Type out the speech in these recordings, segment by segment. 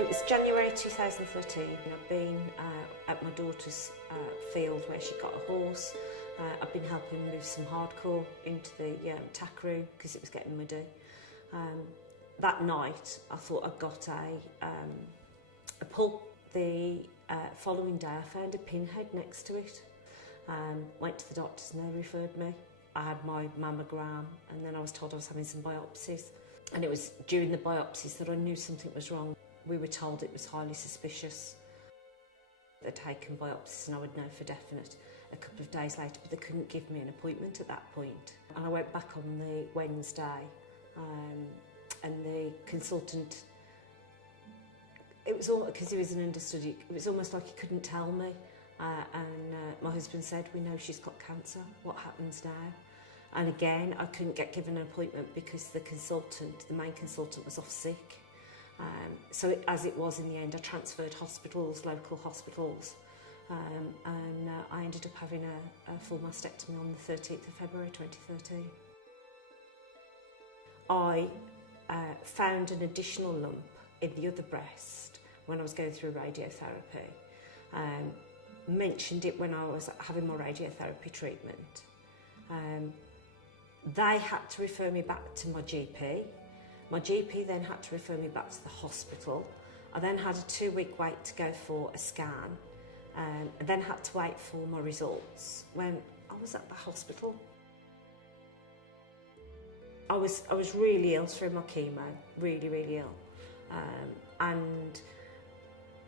It was January 2013. I'd been at my daughter's field where she got a horse. I'd been helping move some hardcore into the tack room because it was getting muddy. That night I thought I'd got a pull. The following day I found a pinhead next to it. Went to the doctors and they referred me. I had my mammogram and then I was told I was having some biopsies. And it was during the biopsies that I knew something was wrong. We were told it was highly suspicious. They'd taken biopsies and I would know for definite a couple of days later, but they couldn't give me an appointment at that point. And I went back on the Wednesday and the consultant, it was all because he was an understudy, it was almost like he couldn't tell me. My husband said, "We know she's got cancer, what happens now?" And again, I couldn't get given an appointment because the main consultant was off sick. As it was in the end, I transferred hospitals, local hospitals, and I ended up having a full mastectomy on the 13th of February 2013. I found an additional lump in the other breast when I was going through radiotherapy. Mentioned it when I was having my radiotherapy treatment. They had to refer me back to my GP. My GP then had to refer me back to the hospital. I then had a 2-week wait to go for a scan, and then had to wait for my results when I was at the hospital. I was really ill through my chemo, really ill. And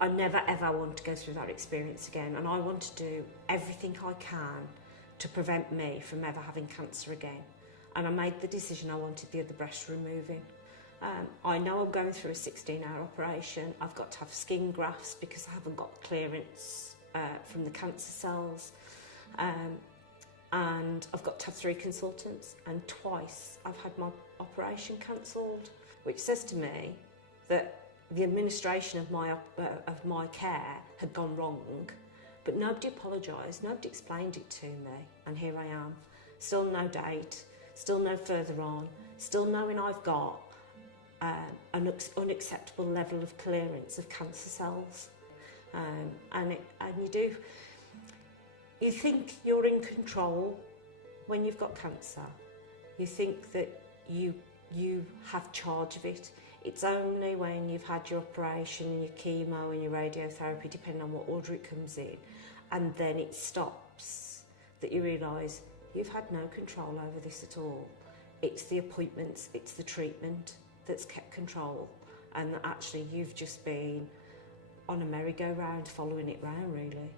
I never ever want to go through that experience again, and I want to do everything I can to prevent me from ever having cancer again. And I made the decision I wanted the other breast removing. I know I'm going through a 16-hour operation. I've got to have skin grafts because I haven't got clearance from the cancer cells. And I've got to have 3 consultants, and twice I've had my operation cancelled, which says to me that the administration of my care had gone wrong, but nobody apologised, nobody explained it to me, and here I am, still no date, still no further on, still knowing I've got an unacceptable level of clearance of cancer cells, and you think you're in control when you've got cancer. You think that you have charge of it. It's only when you've had your operation and your chemo and your radiotherapy, depending on what order it comes in, and then it stops, that you realise you've had no control over this at all. It's the appointments, it's the treatment that's kept control, and that actually you've just been on a merry-go-round following it round, really.